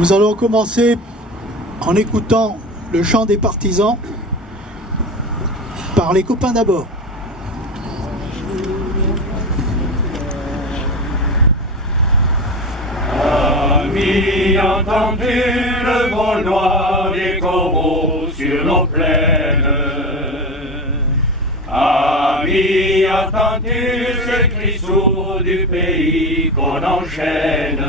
Nous allons commencer en écoutant le chant des partisans par les copains d'abord. Amis, entendu le vol noir des corbeaux sur nos plaines. Amis, entendu ce cri sourd du pays qu'on enchaîne.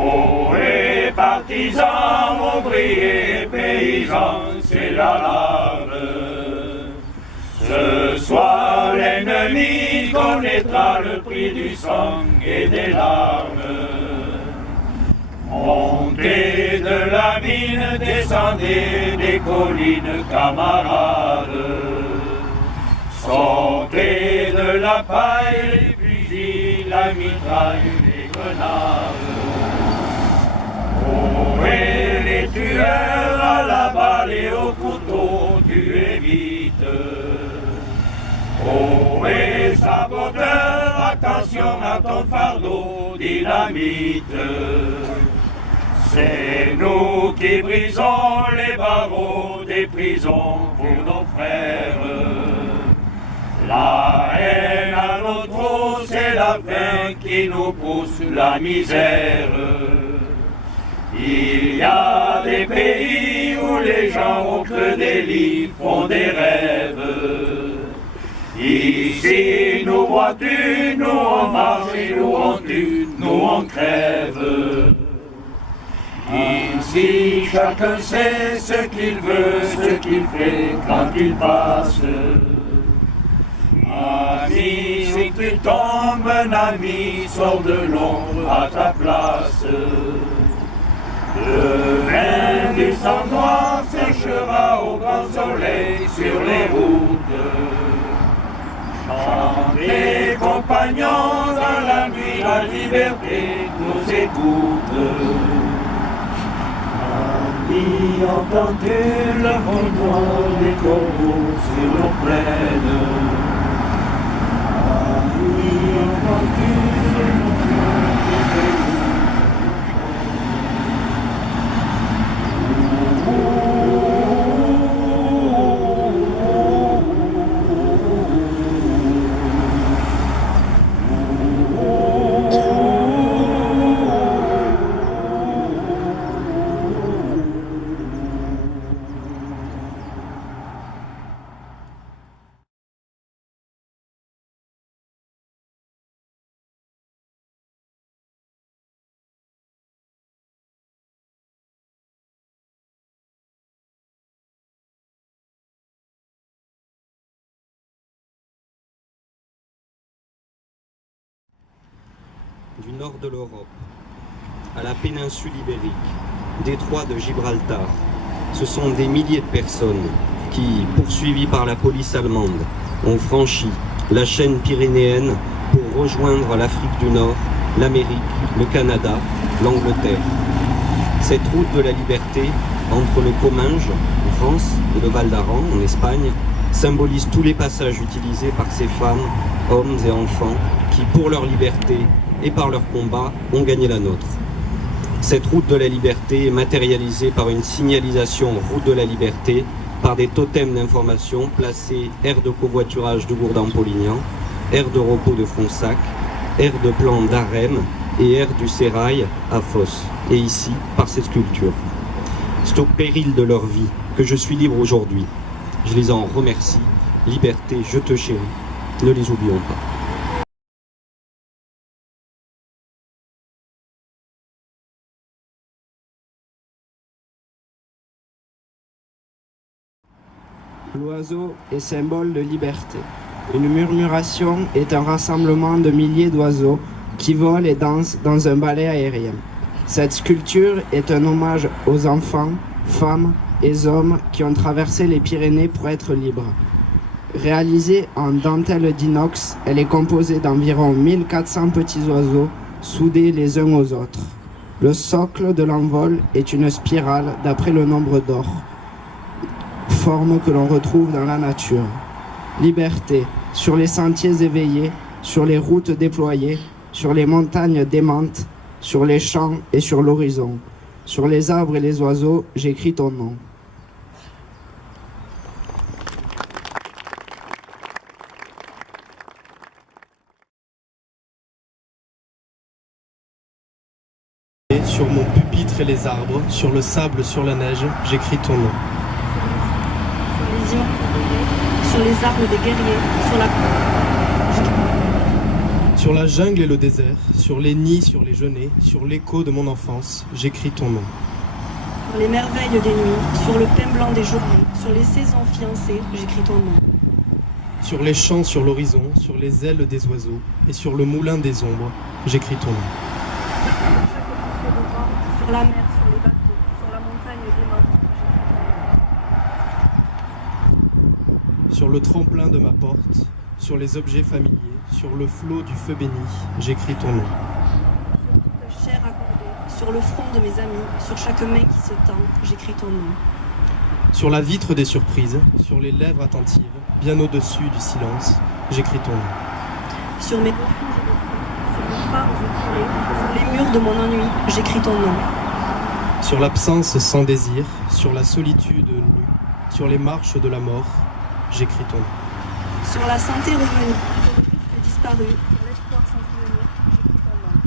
Oh, les partisans, ouvriers, paysans, c'est l'alarme. Ce soir, l'ennemi connaîtra le prix du sang et des larmes. Montez de la mine, descendez des collines, camarades. Sortez de la paille, les fusils, la mitraille, les grenades. Oh, et les tueurs à la balle et au couteau, tuez vite. Oh, et saboteur, attention à ton fardeau, dynamite. C'est nous qui brisons les barreaux des prisons pour nos frères. La haine à nos trous, c'est la faim qui nous pousse la misère. Il y a des pays où les gens au creux des lits font des rêves. Ici, nous vois-tu, nous on marche, nous on tue, nous on crève. Ici, chacun sait ce qu'il veut, ce qu'il fait quand il passe. Ami, si tu tombes, un ami, sors de l'ombre à ta place. Le vin du sang noir séchera au grand soleil sur les routes. Chantez, compagnons, dans la nuit, la liberté nous écoute. Amis, entends-tu le vent noir des corbeaux sur nos plaines? Amis, entends-tu le vent noir des corbeaux? Du nord de l'Europe, à la péninsule ibérique, détroit de Gibraltar, ce sont des milliers de personnes qui, poursuivies par la police allemande, ont franchi la chaîne pyrénéenne pour rejoindre l'Afrique du Nord, l'Amérique, le Canada, l'Angleterre. Cette route de la liberté, entre le Comminges, en France, et le Val d'Aran, en Espagne, symbolise tous les passages utilisés par ces femmes, hommes et enfants qui, pour leur liberté et par leur combat, ont gagné la nôtre. Cette route de la liberté est matérialisée par une signalisation route de la liberté, par des totems d'information placés aire de covoiturage de Gourdin-Polignan, aire de repos de Fronsac, aire de plan d'Arèmes et aire du Sérail à Fos, et ici par ces sculptures. C'est au péril de leur vie que je suis libre aujourd'hui. Je les en remercie. Liberté, je te chéris. Ne les oublions pas. L'oiseau est symbole de liberté. Une murmuration est un rassemblement de milliers d'oiseaux qui volent et dansent dans un ballet aérien. Cette sculpture est un hommage aux enfants, femmes et hommes qui ont traversé les Pyrénées pour être libres. Réalisée en dentelle d'inox, elle est composée d'environ 1400 petits oiseaux soudés les uns aux autres. Le socle de l'envol est une spirale d'après le nombre d'or, forme que l'on retrouve dans la nature. Liberté, sur les sentiers éveillés, sur les routes déployées, sur les montagnes démentes, sur les champs et sur l'horizon. Sur les arbres et les oiseaux, j'écris ton nom. Sur mon pupitre et les arbres, sur le sable, sur la neige, j'écris ton nom. Sur les ions, sur les armes des guerriers, Sur la jungle et le désert, sur les nids, sur les genêts, sur l'écho de mon enfance, j'écris ton nom. sur les merveilles des nuits, sur le pain blanc des journées, sur les saisons fiancées, j'écris ton nom. Sur les champs, sur l'horizon, sur les ailes des oiseaux, et sur le moulin des ombres, j'écris ton nom. Sur la mer, sur les bateaux, sur la montagne démente, Sur le tremplin de ma porte, sur les objets familiers, sur le flot du feu béni, j'écris ton nom. sur toute chair accordée, sur le front de mes amis, sur chaque main qui se tend, j'écris ton nom. Sur la vitre des surprises, sur les lèvres attentives, bien au-dessus du silence, j'écris ton nom. Sur mes refuges de feu, sur mes phares étoilés, sur les murs de mon ennui, j'écris ton nom. Sur l'absence sans désir, sur la solitude nue, sur les marches de la mort, j'écris ton nom. Sur la santé revenue, sur le risque disparu, sur l'espoir sans souvenir, j'écris ton nom.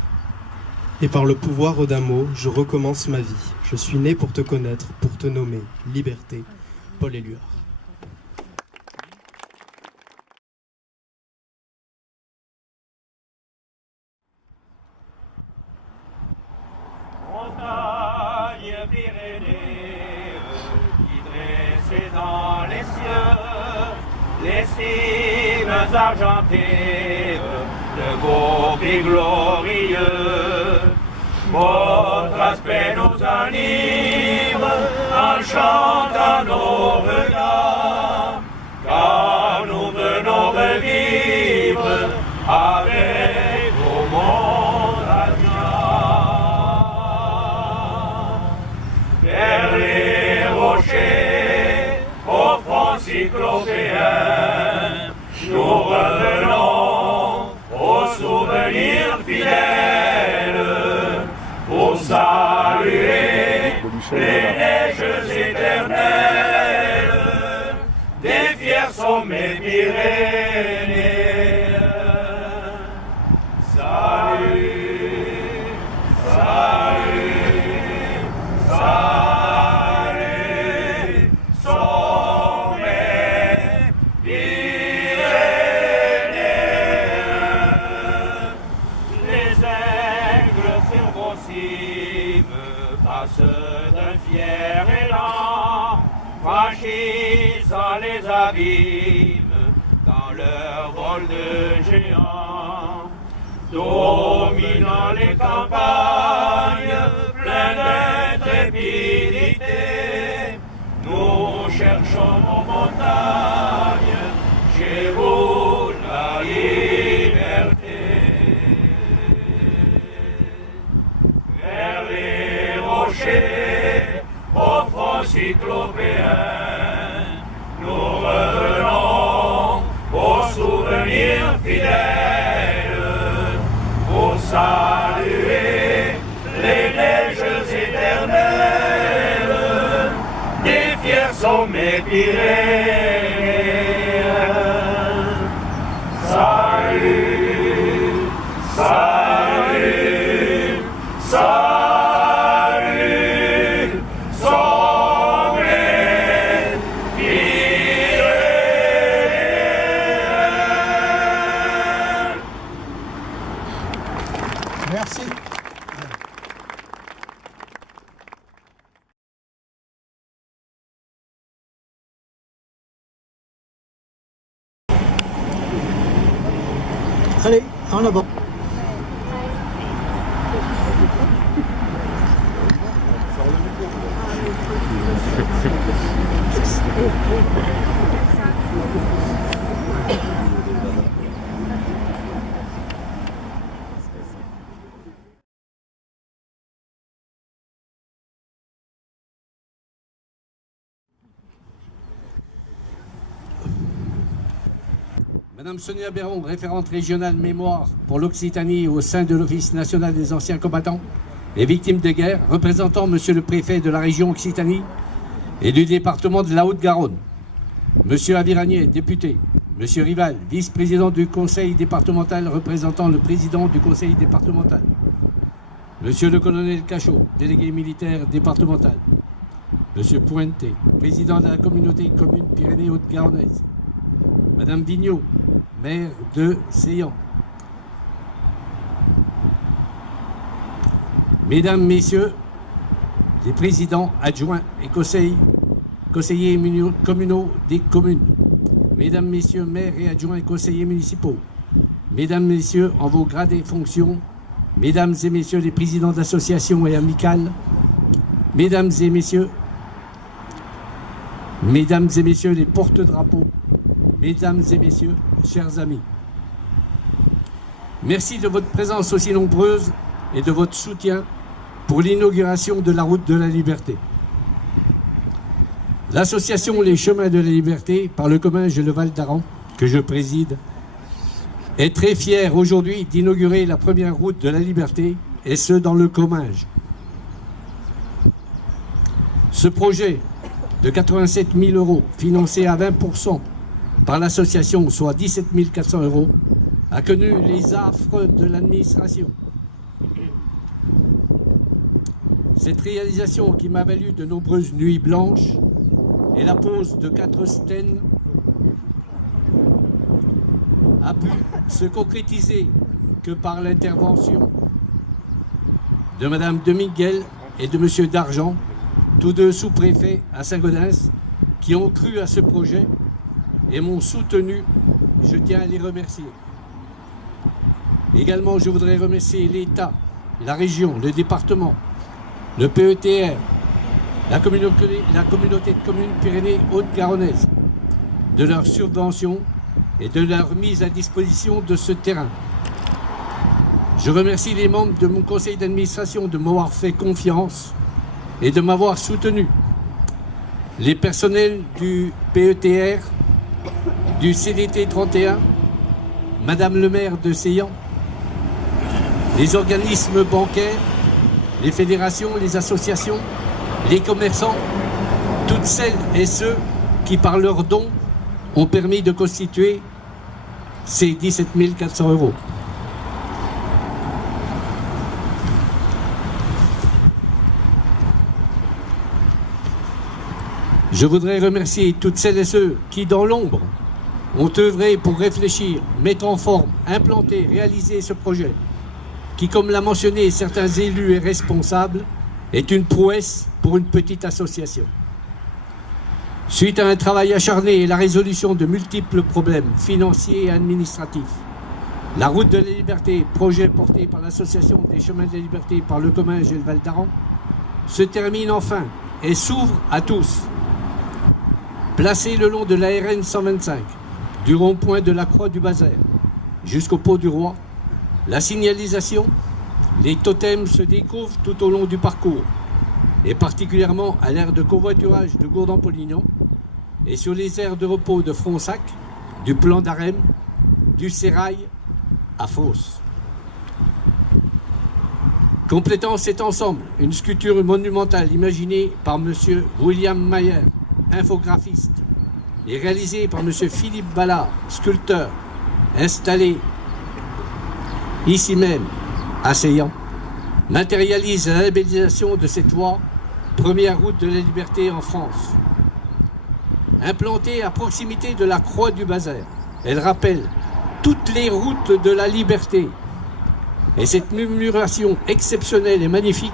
Et par le pouvoir d'un mot, je recommence ma vie. Je suis né pour te connaître, pour te nommer. Liberté, Paul Éluard. Montagne Pyrénées, qui dressait dans les cieux, les cimes argentées, de beaux pays glorieux. Votre aspect nous anime, en chantant nos regards, car nous venons revivre avec vos mondes vers les rochers, au front cyclopéen, nous revenons aux souvenirs fidèles pour saluer les neiges éternelles des fiers sommets pyrénéens. Salut, salut, salut, sommets pyrénéens. Les aigles cirvocives passent d'un fier élan, franchissant les abîmes dans leur vol de géants, dominant les campagnes pleines d'intrépidité. Nous cherchons nos montagnes, chez vous la liberté. Vers les rochers, au front cyclopéen, nous revenons aux souvenirs fidèles pour saluer les neiges éternelles des fiers sommets pyrénéens. Salut, salut, salut, sommets pyrénéens. Merci. Allez, en avant. Madame Sonia Béron, référente régionale mémoire pour l'Occitanie au sein de l'Office national des anciens combattants et victimes de guerre, représentant Monsieur le préfet de la région Occitanie et du département de la Haute-Garonne. Monsieur Aviragnet, député. Monsieur Rival, vice-président du conseil départemental, représentant le président du conseil départemental. Monsieur le colonel Cachot, délégué militaire départemental. Monsieur Puente, président de la communauté commune Pyrénées-Haute-Garonnaise. Madame Vigneault, maire de Seillan. Mesdames, Messieurs, les présidents adjoints et conseillers communaux des communes. Mesdames, Messieurs, maires et adjoints et conseillers municipaux. Mesdames, Messieurs, en vos grades et fonctions. Mesdames et Messieurs, les présidents d'associations et amicales. Mesdames et Messieurs, les porte-drapeaux. Mesdames et Messieurs, chers amis. Merci de votre présence aussi nombreuse et de votre soutien pour l'inauguration de la route de la liberté. L'association Les Chemins de la Liberté, par le Comminges et le Val d'Aran, que je préside, est très fière aujourd'hui d'inaugurer la première route de la liberté, et ce dans le Comminges. Ce projet de 87 000 €, financé à 20% par l'association, soit 17 400 €, a connu les affres de l'administration. Cette réalisation qui m'a valu de nombreuses nuits blanches et la pose de 4 stènes a pu se concrétiser que par l'intervention de Madame de Miguel et de Monsieur d'Argent, tous deux sous-préfets à Saint-Gaudens, qui ont cru à ce projet et m'ont soutenu. Je tiens à les remercier. Également, je voudrais remercier l'État, la région, le département, le PETR, la communauté de communes Pyrénées-Haute-Garonnaise, de leur subvention et de leur mise à disposition de ce terrain. Je remercie les membres de mon conseil d'administration de m'avoir fait confiance et de m'avoir soutenu. Les personnels du PETR, du CDT 31, Madame le maire de Seillan, les organismes bancaires, les fédérations, les associations, les commerçants, toutes celles et ceux qui, par leurs dons, ont permis de constituer ces 17 400 €. Je voudrais remercier toutes celles et ceux qui, dans l'ombre, ont œuvré pour réfléchir, mettre en forme, implanter, réaliser ce projet, qui, comme l'a mentionné certains élus et responsables, est une prouesse pour une petite association. Suite à un travail acharné et la résolution de multiples problèmes financiers et administratifs, la route de la liberté, projet porté par l'association des chemins de la liberté par le Comminges et le Val d'Aran, se termine enfin et s'ouvre à tous. Placé le long de la RN 125, du rond-point de la Croix du Bazaire jusqu'au Pot du Roi, la signalisation, les totems se découvrent tout au long du parcours, et particulièrement à l'aire de covoiturage de Gourdon-Polignan et sur les aires de repos de Fronsac, du Plan d'Arême, du Sérail à Fos. Complétant cet ensemble, une sculpture monumentale imaginée par M. William Mayer, infographiste, et réalisée par M. Philippe Ballard, sculpteur, installé ici même à Seillan, matérialise la labellisation de cette voie, première route de la liberté en France. Implantée à proximité de la Croix du Bazaire, elle rappelle toutes les routes de la liberté. Et cette murmuration exceptionnelle et magnifique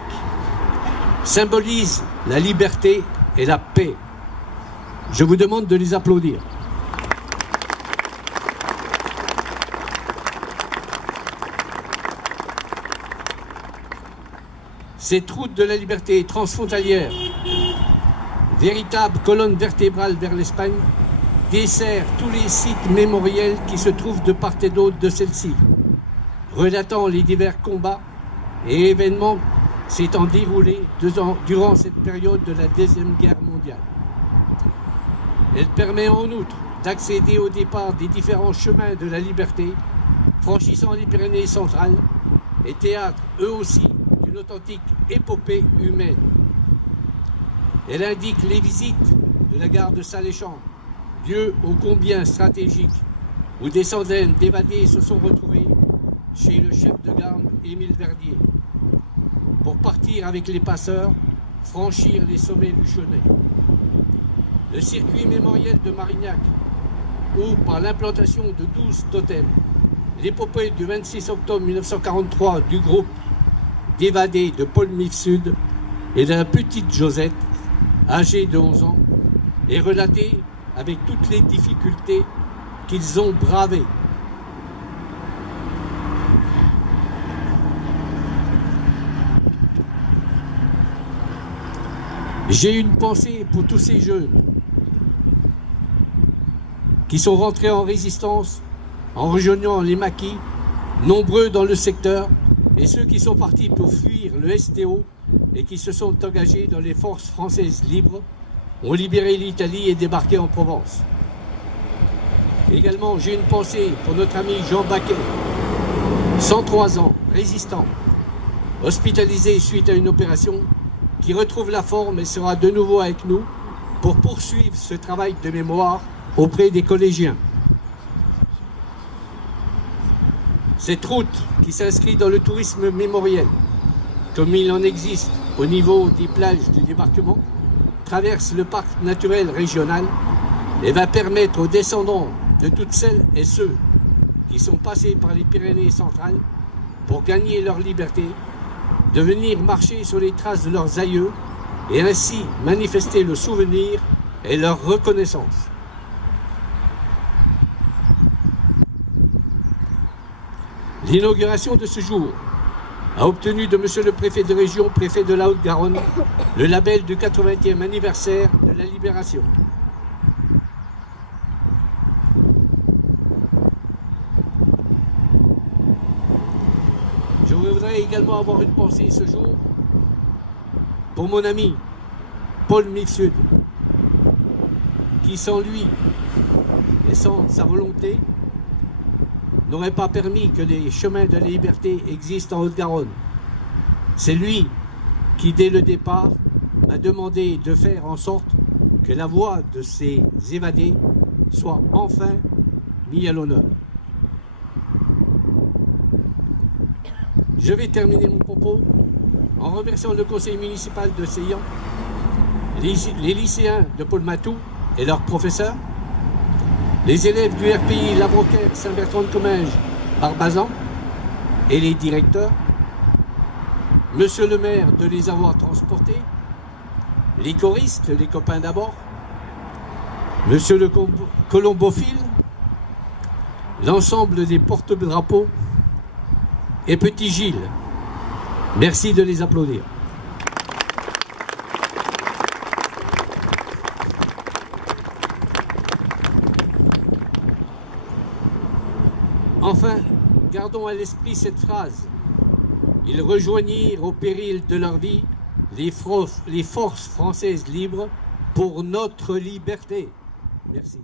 symbolise la liberté et la paix. Je vous demande de les applaudir. Cette route de la liberté transfrontalière, véritable colonne vertébrale vers l'Espagne, dessert tous les sites mémoriels qui se trouvent de part et d'autre de celle-ci, relatant les divers combats et événements s'étant déroulés durant cette période de la Deuxième Guerre mondiale. Elle permet en outre d'accéder au départ des différents chemins de la liberté, franchissant les Pyrénées centrales, et théâtre, eux aussi, d'une authentique épopée humaine. Elle indique les visites de la gare de Saléchamps, lieu ô combien stratégique, où des centaines d'évadés se sont retrouvés chez le chef de gare Émile Verdier, pour partir avec les passeurs, franchir les sommets luchonnais. Le circuit mémoriel de Marignac, où par l'implantation de 12 totems, l'épopée du 26 octobre 1943 du groupe d'évadés de Paul Mif Sud et de la petite Josette, âgée de 11 ans, est relatée avec toutes les difficultés qu'ils ont bravées. J'ai une pensée pour tous ces jeunes qui sont rentrés en résistance en rejoignant les maquis, nombreux dans le secteur, et ceux qui sont partis pour fuir le STO et qui se sont engagés dans les forces françaises libres, ont libéré l'Italie et débarqué en Provence. Également, j'ai une pensée pour notre ami Jean Baquet, 103 ans, résistant, hospitalisé suite à une opération, qui retrouve la forme et sera de nouveau avec nous pour poursuivre ce travail de mémoire auprès des collégiens. Cette route qui s'inscrit dans le tourisme mémoriel, comme il en existe au niveau des plages du débarquement, traverse le parc naturel régional et va permettre aux descendants de toutes celles et ceux qui sont passés par les Pyrénées centrales pour gagner leur liberté, de venir marcher sur les traces de leurs aïeux et ainsi manifester le souvenir et leur reconnaissance. L'inauguration de ce jour a obtenu de Monsieur le préfet de région, préfet de la Haute-Garonne, le label du 80e anniversaire de la Libération. Je voudrais également avoir une pensée ce jour pour mon ami Paul Mif Sud, qui sans lui et sans sa volonté n'aurait pas permis que les chemins de la liberté existent en Haute-Garonne. C'est lui qui, dès le départ, m'a demandé de faire en sorte que la voix de ces évadés soit enfin mise à l'honneur. Je vais terminer mon propos en remerciant le conseil municipal de Seillan, les lycéens de Paul Matou et leurs professeurs, les élèves du RPI Labrocaire Saint-Bertrand-de-Comminges Barbazan et les directeurs, monsieur le maire de les avoir transportés, les choristes, les copains d'abord, monsieur le colombophile, l'ensemble des porte-drapeaux et petit Gilles. Merci de les applaudir. Enfin, gardons à l'esprit cette phrase. Ils rejoignirent au péril de leur vie les forces françaises libres pour notre liberté. Merci.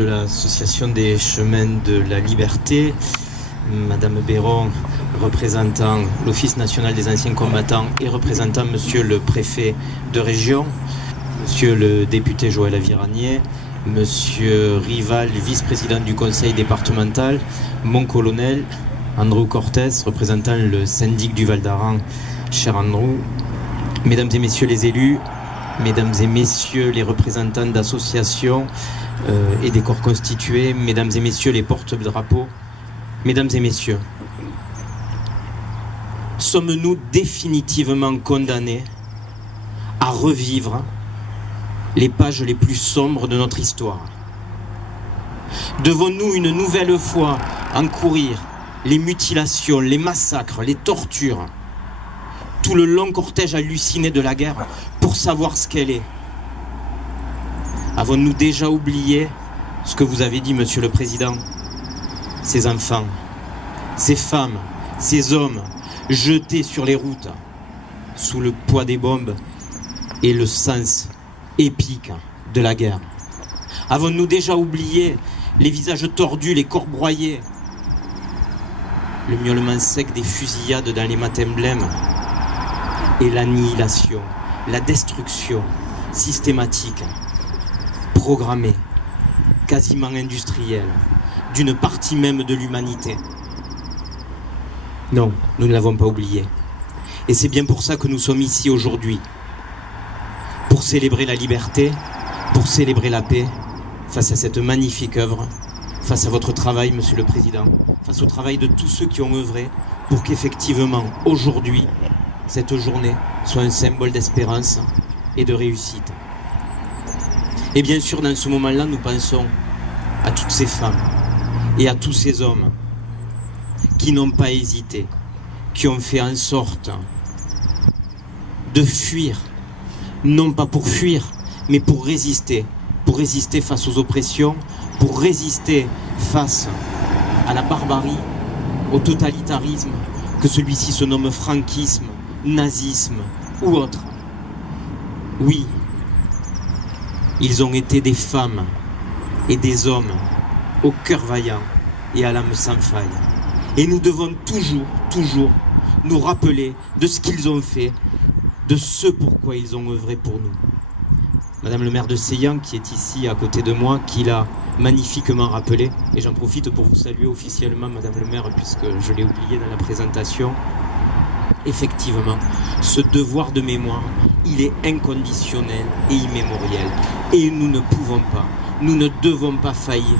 De l'association des chemins de la liberté, Madame Béron, représentant l'Office national des anciens combattants et représentant Monsieur le préfet de région, Monsieur le député Joël Aviragnet, Monsieur Rival, vice-président du conseil départemental, mon colonel Andrew Cortés, représentant le syndic du Val d'Aran, cher Andrew, Mesdames et Messieurs les élus, Mesdames et Messieurs les représentants d'associations et des corps constitués, Mesdames et Messieurs les porte-drapeaux, Mesdames et Messieurs, sommes-nous définitivement condamnés à revivre les pages les plus sombres de notre histoire? Devons-nous une nouvelle fois encourir les mutilations, les massacres, les tortures, tout le long cortège halluciné de la guerre pour savoir ce qu'elle est? Avons-nous déjà oublié ce que vous avez dit, Monsieur le Président? Ces enfants, ces femmes, ces hommes jetés sur les routes sous le poids des bombes et le sens épique de la guerre. Avons-nous déjà oublié les visages tordus, les corps broyés, le miaulement sec des fusillades dans les matins blêmes et l'annihilation, la destruction systématique, programmée, quasiment industrielle, d'une partie même de l'humanité? Non, nous ne l'avons pas oublié. Et c'est bien pour ça que nous sommes ici aujourd'hui. Pour célébrer la liberté, pour célébrer la paix, face à cette magnifique œuvre, face à votre travail, Monsieur le Président, face au travail de tous ceux qui ont œuvré pour qu'effectivement, aujourd'hui, cette journée soit un symbole d'espérance et de réussite. Et bien sûr, dans ce moment-là, nous pensons à toutes ces femmes et à tous ces hommes qui n'ont pas hésité, qui ont fait en sorte de fuir, non pas pour fuir, mais pour résister face aux oppressions, pour résister face à la barbarie, au totalitarisme, que celui-ci se nomme franquisme, nazisme ou autre. Oui, ils ont été des femmes et des hommes au cœur vaillant et à l'âme sans faille. Et nous devons toujours nous rappeler de ce qu'ils ont fait, de ce pourquoi ils ont œuvré pour nous. Madame le maire de Seillan, qui est ici à côté de moi, qui l'a magnifiquement rappelé, et j'en profite pour vous saluer officiellement, Madame le maire, puisque je l'ai oublié dans la présentation. Effectivement, ce devoir de mémoire, il est inconditionnel et immémoriel. Et nous ne pouvons pas, nous ne devons pas faillir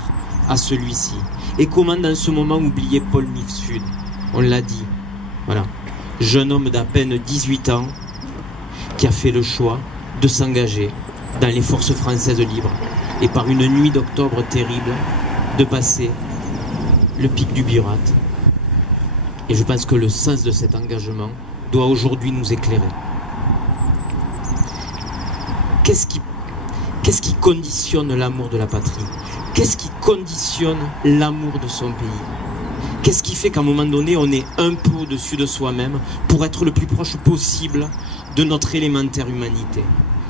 à celui-ci. Et comment dans ce moment oublier Paul Mifsud? On l'a dit, voilà, jeune homme d'à peine 18 ans qui a fait le choix de s'engager dans les forces françaises libres et par une nuit d'octobre terrible de passer le pic du Birat. Et je pense que le sens de cet engagement doit aujourd'hui nous éclairer. Qu'est-ce qui conditionne l'amour de la patrie? Qu'est-ce qui conditionne l'amour de son pays? Qu'est-ce qui fait qu'à un moment donné, on est un peu au-dessus de soi-même pour être le plus proche possible de notre élémentaire humanité?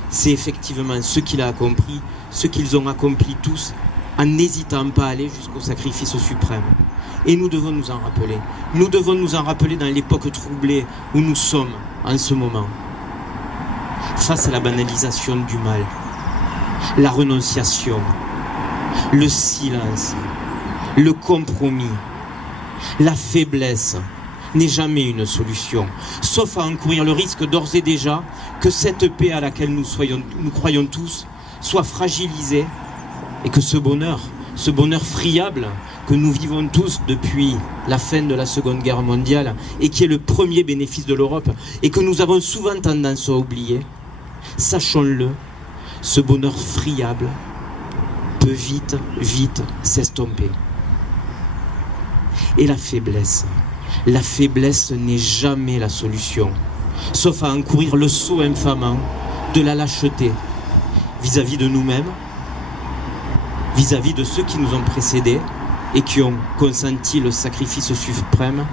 C'est effectivement ce qu'il a accompli, ce qu'ils ont accompli tous, en n'hésitant pas à aller jusqu'au sacrifice suprême. Et nous devons nous en rappeler. Nous devons nous en rappeler dans l'époque troublée où nous sommes en ce moment. Face à la banalisation du mal, la renonciation, le silence, le compromis, la faiblesse n'est jamais une solution, sauf à encourir le risque d'ores et déjà que cette paix à laquelle nous croyons tous soit fragilisée et que ce bonheur friable que nous vivons tous depuis la fin de la Seconde Guerre mondiale et qui est le premier bénéfice de l'Europe et que nous avons souvent tendance à oublier, sachons-le, ce bonheur friable peut vite s'estomper. Et la faiblesse n'est jamais la solution, sauf à encourir le sceau infamant de la lâcheté vis-à-vis de nous-mêmes, vis-à-vis de ceux qui nous ont précédés et qui ont consenti le sacrifice suprême,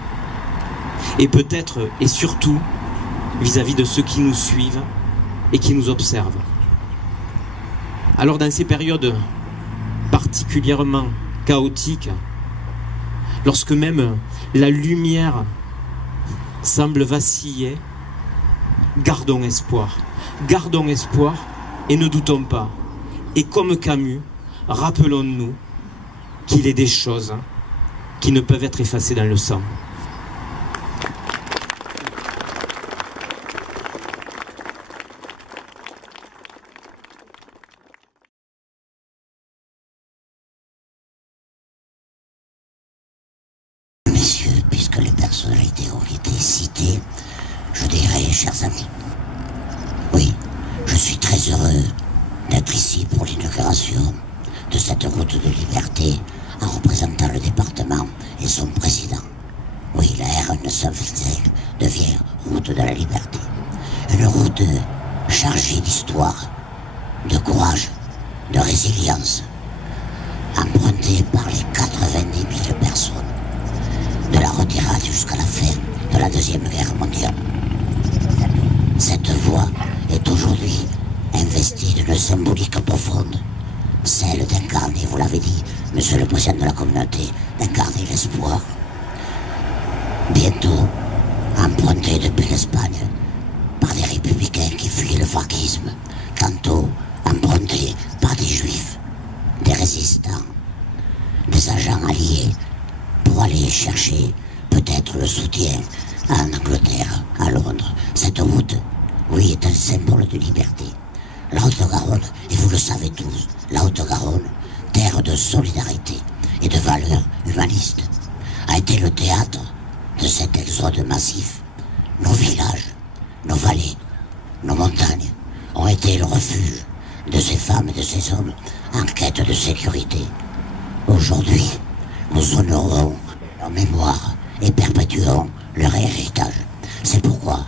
et peut-être et surtout vis-à-vis de ceux qui nous suivent et qui nous observent. Alors dans ces périodes particulièrement chaotique, lorsque même la lumière semble vaciller, gardons espoir et ne doutons pas. Et comme Camus, rappelons-nous qu'il est des choses qui ne peuvent être effacées dans le sang. Messieurs, puisque les personnalités ont été citées, je dirais, chers amis, oui, je suis très heureux d'être ici pour l'inauguration de cette route de liberté en représentant le département et son président. Oui, la RN 925 devient route de la liberté. Une route chargée d'histoire, de courage, de résilience, empruntée par les 90 000 personnes de la retirade jusqu'à la fin de la Deuxième Guerre mondiale. Cette voie est aujourd'hui investie d'une symbolique profonde, celle d'incarner, vous l'avez dit, Monsieur le Président de la Communauté, d'incarner l'espoir. Bientôt, emprunté depuis l'Espagne par des républicains qui fuient le franquisme, tantôt emprunté par des juifs, des résistants, des agents alliés, pour aller chercher peut-être le soutien en Angleterre, à Londres. Cette route, oui, est un symbole de liberté. La Haute-Garonne, et vous le savez tous, la Haute-Garonne, terre de solidarité et de valeurs humanistes, a été le théâtre de cet exode massif. Nos villages, nos vallées, nos montagnes ont été le refuge de ces femmes et de ces hommes en quête de sécurité. Aujourd'hui, nous honorons leur mémoire et perpétuons leur héritage. C'est pourquoi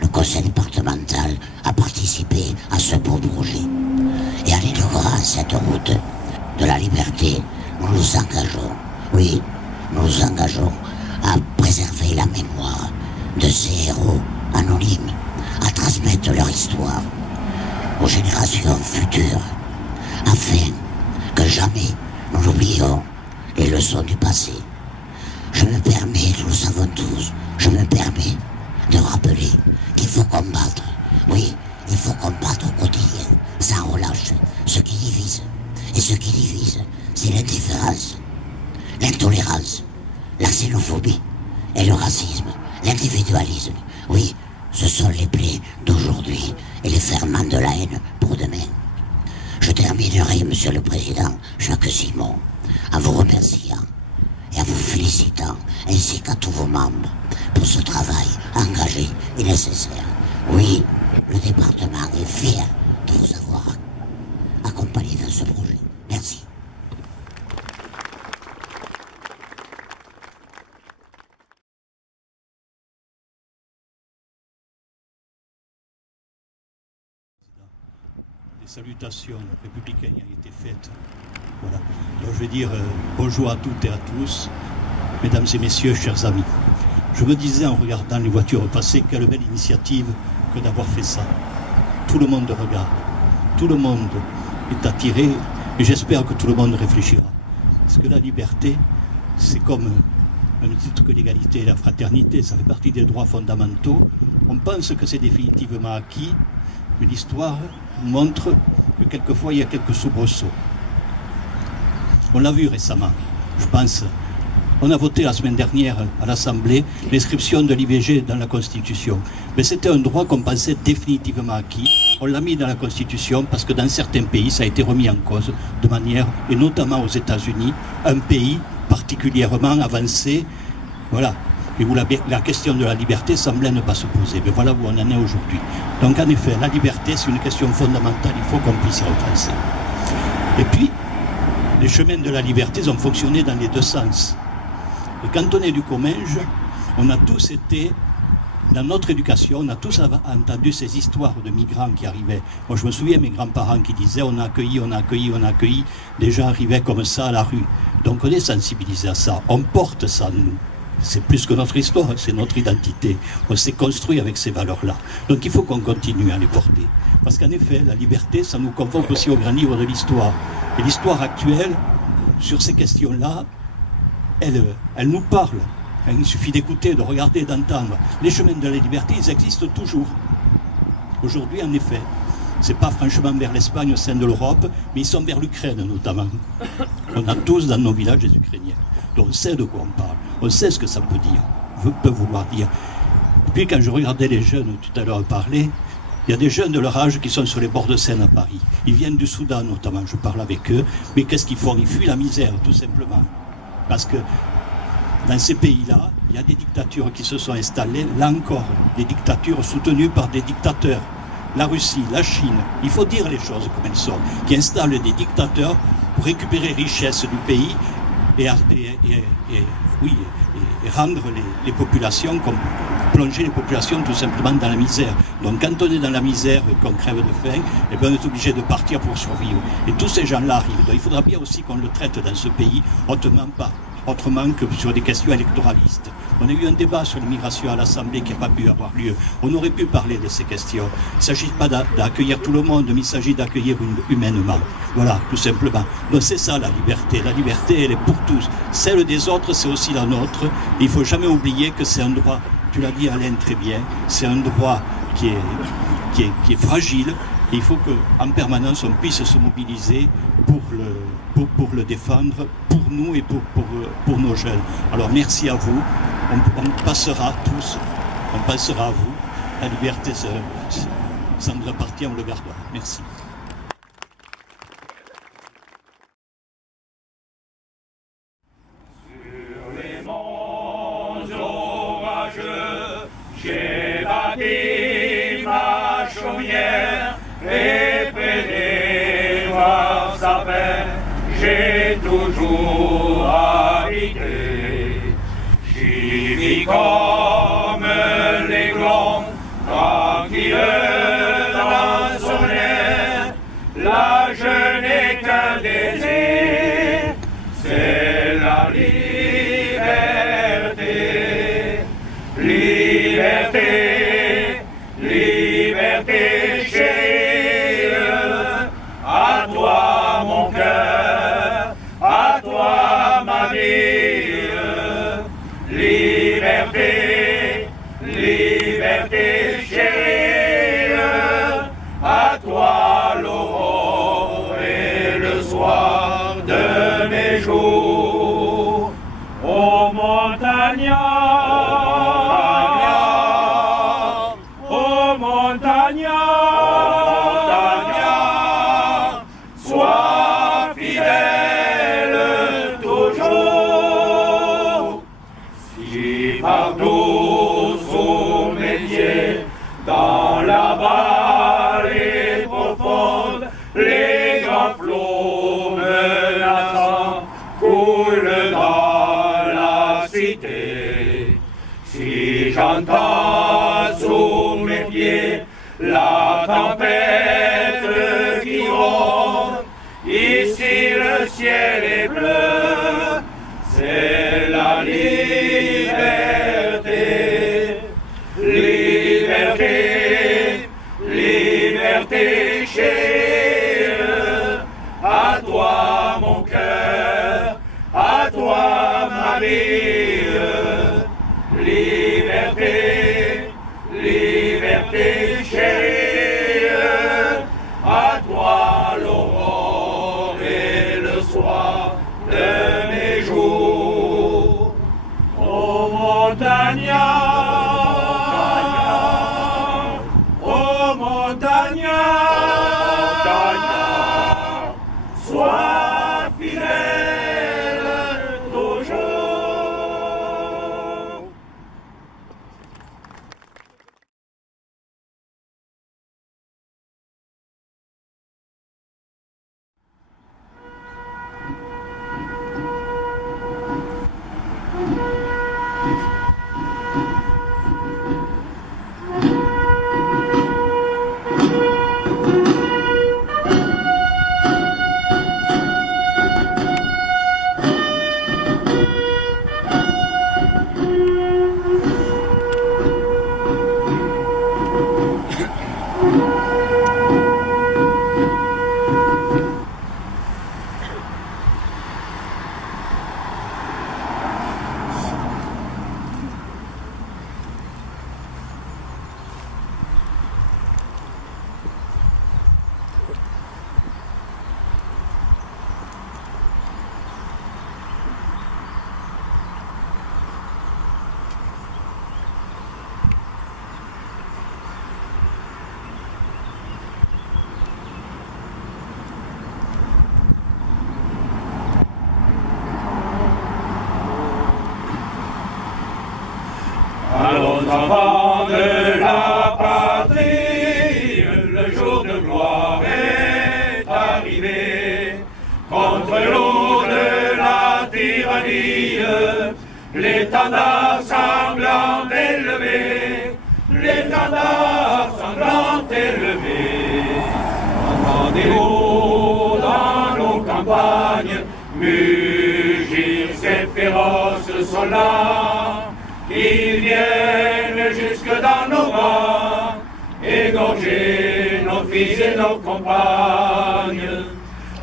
le conseil départemental a participé à ce beau projet. Et en inaugurant cette route de la liberté, nous nous engageons, oui, nous nous engageons à préserver la mémoire de ces héros anonymes, à transmettre leur histoire aux générations futures, afin que jamais nous n'oublions les leçons du passé. Je me permets, nous le savons tous, je me permets de rappeler qu'il faut combattre, oui, il faut combattre au quotidien, sans relâche, ce qui divise. Et ce qui divise, c'est l'indifférence, l'intolérance, la xénophobie et le racisme, l'individualisme. Oui, ce sont les plaies d'aujourd'hui et les ferments de la haine pour demain. Je terminerai, Monsieur le Président Jacques Simon, en vous remerciant et en vous félicitant, ainsi qu'à tous vos membres, pour ce travail engagé et nécessaire. Oui, le département est fier de vous avoir accompagné dans ce projet. Merci. Les salutations républicaines ont été faites. Voilà. Donc je vais dire bonjour à toutes et à tous, mesdames et messieurs, chers amis. Je me disais en regardant les voitures passer, quelle belle initiative que d'avoir fait ça. Tout le monde regarde, tout le monde est attiré et j'espère que tout le monde réfléchira. Parce que la liberté, c'est comme un titre que l'égalité et la fraternité, ça fait partie des droits fondamentaux. On pense que c'est définitivement acquis, mais l'histoire montre que quelquefois il y a quelques soubresauts. On l'a vu récemment, je pense. On a voté la semaine dernière à l'Assemblée l'inscription de l'IVG dans la Constitution. Mais c'était un droit qu'on pensait définitivement acquis. On l'a mis dans la Constitution parce que dans certains pays, ça a été remis en cause de manière, et notamment aux États-Unis, un pays particulièrement avancé. Voilà. Et où la question de la liberté semblait ne pas se poser. Mais voilà où on en est aujourd'hui. Donc en effet, la liberté, c'est une question fondamentale. Il faut qu'on puisse y repenser. Et puis, les chemins de la liberté ont fonctionné dans les deux sens. Et quand on est du Comminges, on a tous été, dans notre éducation, on a tous entendu ces histoires de migrants qui arrivaient. Moi, je me souviens mes grands-parents qui disaient on a accueilli, des gens arrivaient comme ça à la rue. Donc on est sensibilisé à ça, on porte ça nous. C'est plus que notre histoire, c'est notre identité. On s'est construit avec ces valeurs-là. Donc il faut qu'on continue à les porter. Parce qu'en effet, la liberté, ça nous convoque aussi au grand livre de l'histoire. Et l'histoire actuelle, sur ces questions-là, elle nous parle. Il suffit d'écouter, de regarder, d'entendre. Les chemins de la liberté, ils existent toujours. Aujourd'hui, en effet, c'est pas franchement vers l'Espagne au sein de l'Europe, mais ils sont vers l'Ukraine notamment. On a tous dans nos villages des Ukrainiens. Donc on sait de quoi on parle, on sait ce que ça peut dire, peut vouloir dire. Et puis quand je regardais les jeunes tout à l'heure parler, il y a des jeunes de leur âge qui sont sur les bords de Seine à Paris. Ils viennent du Soudan notamment, je parle avec eux, mais qu'est-ce qu'ils font? Ils fuient la misère, tout simplement. Parce que dans ces pays-là, il y a des dictatures qui se sont installées, là encore, des dictatures soutenues par des dictateurs. La Russie, la Chine, il faut dire les choses comme elles sont, qui installent des dictateurs pour récupérer richesses du pays et rendre les populations, plonger les populations tout simplement dans la misère. Donc quand on est dans la misère et qu'on crève de faim, eh bien on est obligé de partir pour survivre. Et tous ces gens-là arrivent. Donc il faudra bien aussi qu'on le traite dans ce pays autrement que sur des questions électoralistes. On a eu un débat sur l'immigration à l'Assemblée qui n'a pas pu avoir lieu. On aurait pu parler de ces questions. Il ne s'agit pas d'accueillir tout le monde, mais il s'agit d'accueillir humainement. Voilà, tout simplement. Donc c'est ça la liberté. La liberté, elle est pour tous. Celle des autres, c'est aussi la nôtre. Et il ne faut jamais oublier que c'est un droit, tu l'as dit Alain très bien, c'est un droit qui est fragile. Et il faut qu'en permanence, on puisse se mobiliser pour le défendre, pour nous et pour nos jeunes. Alors merci à vous. On passera tous, on passera à vous. La liberté, ça nous appartient, on le gardera. Merci. Sur les monts orageux, j'ai bâti ma chaumière et près des noirs sapins, j'ai toujours habité. J'y vis comme l'aiglon, tranquille dans son air. Là je n'ai qu'un désir, c'est la liberté. Liberté, liberté chérie, à toi mon cœur, à toi ma vie. Liberté, liberté chérie, à toi l'aurore et le soir de mes jours. Ô montagnard, ô montagnard, sois fidèle toujours. Si partout sous mes pieds, dans la vallée profonde, les grands flots menaçants coulent dans la cité. Si j'entends sous mes pieds la tempête qui gronde, ici le ciel est bleu, c'est la liberté. Liberté, liberté chérie, à toi mon cœur, à toi ma vie. Liberté, liberté chérie, à toi l'aurore et le soir de mes jours. Ô montagnard, ô montagnard, sois fidèle toujours. Aux enfants de la patrie, le jour de gloire est arrivé. Contre l'eau de la tyrannie, l'étendard sanglant élevé, l'étendard sanglant élevé. Entendez-vous dans nos campagnes mugir ces féroces soldats qui viennent jusque dans nos rangs, égorger nos filles et nos compagnes.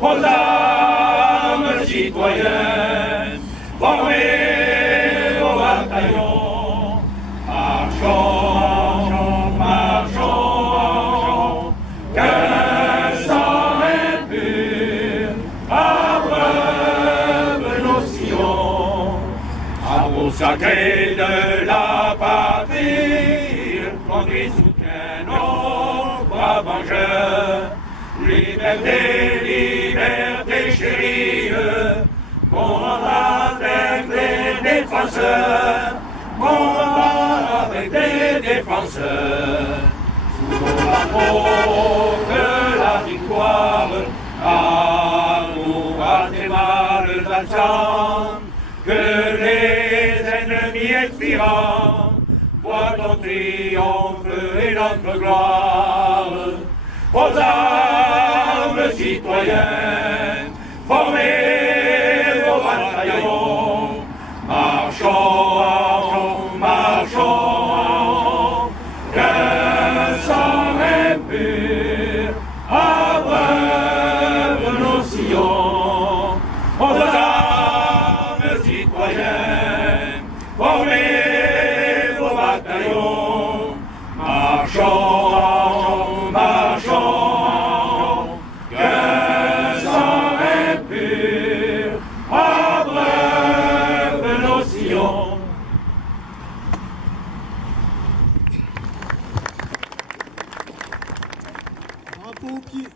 Aux armes citoyennes, formez vos bataillons, marchons, marchons, qu'un sang impur abreuve nos sillons. Amour sacré de la patrie, conduit soutient nos bras vengeurs. Liberté, liberté chérie, combat avec des défenseurs, combat avec des défenseurs. Sous nos drapeaux que la victoire, amour à tes mâles dansants, que les ennemis expirants voient ton triomphe et notre gloire. Aux armes citoyennes, formez vos bataillons, marchons, marchons, qu'un sang impur abreuve nos sillons. Aux armes citoyennes, formez vos bataillons, marchons, marchons, qu'un sang impur abreuve nos sillons. Drapeau au pied.